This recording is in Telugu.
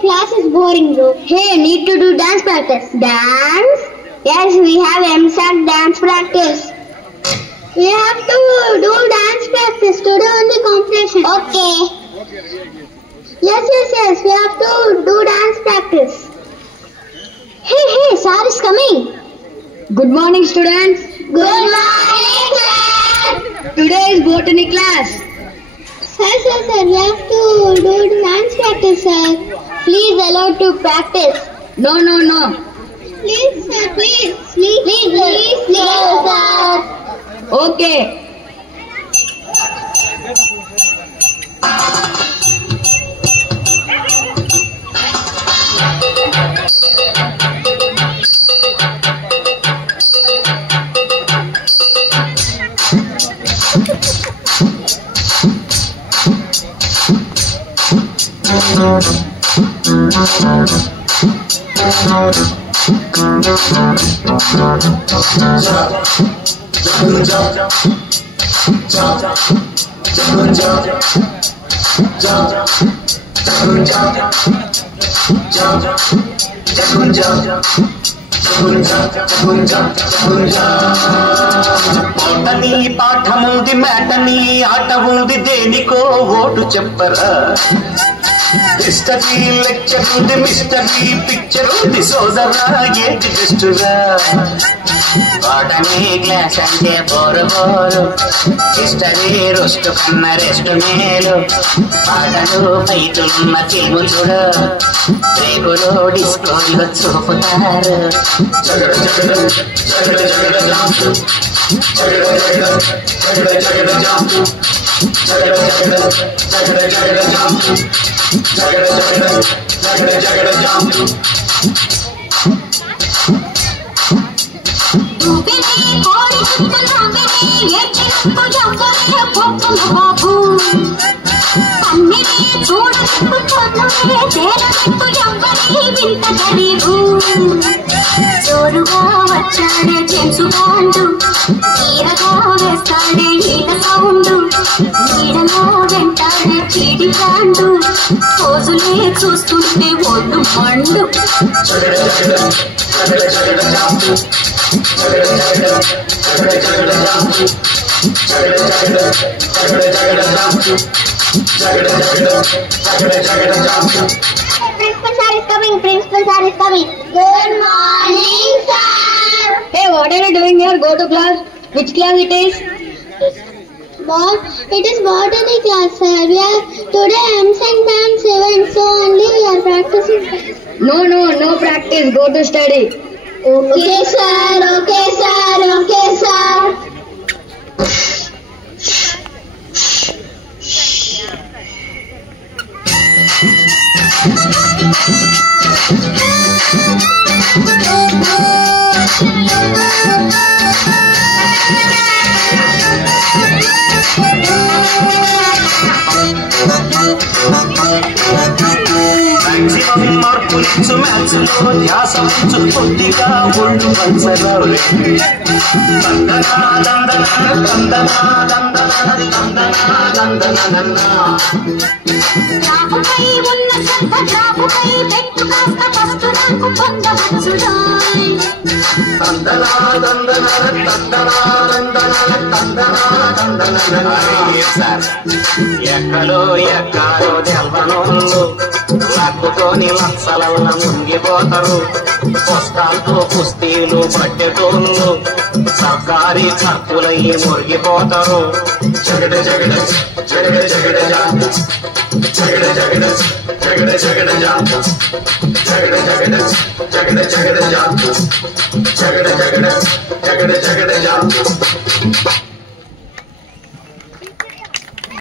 Class is boring, bro. Hey, need to do dance practice. Dance? Yes, we have MSAT dance practice. We have to do dance practice. Today only competition. Okay. Yes. We have to do dance practice. Hey, sir is coming. Good morning, students. Good morning, sir. Today is botany class. Sir, we have to do dance practice, sir. Please allow to practice. No. Please, sir, please, sir. Okay. పాటని పాఠముంది మేటని ఆట ఉంది దేనికో ఓటు చెప్పరా హిస్టరీ లెక్చర్ ఉంది మిస్టరీ పిక్చర్ ఉంది సోదరా ఏంటి జస్టురా పాటని గ్లాస్ అంటే బోరు హిస్టరీ రోస్ట్ కన్న రెస్ట్ మేలు పాటలు పైతులున్న కేము చూడు రేకులు డిస్కోలో చూపుతారు జోరుగా వచ్చాడే జేమ్స్ బాండు ఈరగా వేస్తాడే ఈట సౌండు నీడలో వెంటాడే చీడి బ్రాండు రోజులే చూస్తుంటే ఒళ్ళు మండు Principal sir is coming. Good morning, sir. Hey, what are you doing here? Go to class. Which class it is? It is botany class, sir. We are today MSAT dance event, so only we are practicing. No practice. Go to study. Okay, sir. Maximum మార్కులిచ్చు మ్యాథ్స్లో ధ్యాస ఉంచు కొద్దిగా ఒళ్ళు పంచరావు రాపుపై ఉన్న శ్రద్ధ రాపుపై పెట్టు కాస్త ఫస్ట్ ర్యాంకు పొందవచ్చురా ఎక్కడో ఎక్కాలో చల్వనోళ్ళు లక్కుతోని లక్షలన్న ముంగిపోతారు పుస్తకాలతో కుస్తీలు పట్టెటోళ్ళు సర్కారీ ఖర్చులయ్యి మురిగిపోతారు జగడ జగడ జగడ జగడ జగడ జగడ జగడ జగడ జగడ జగడ జగడ జగడ జగడ జగడ జగడ జగడ జగడ జగడ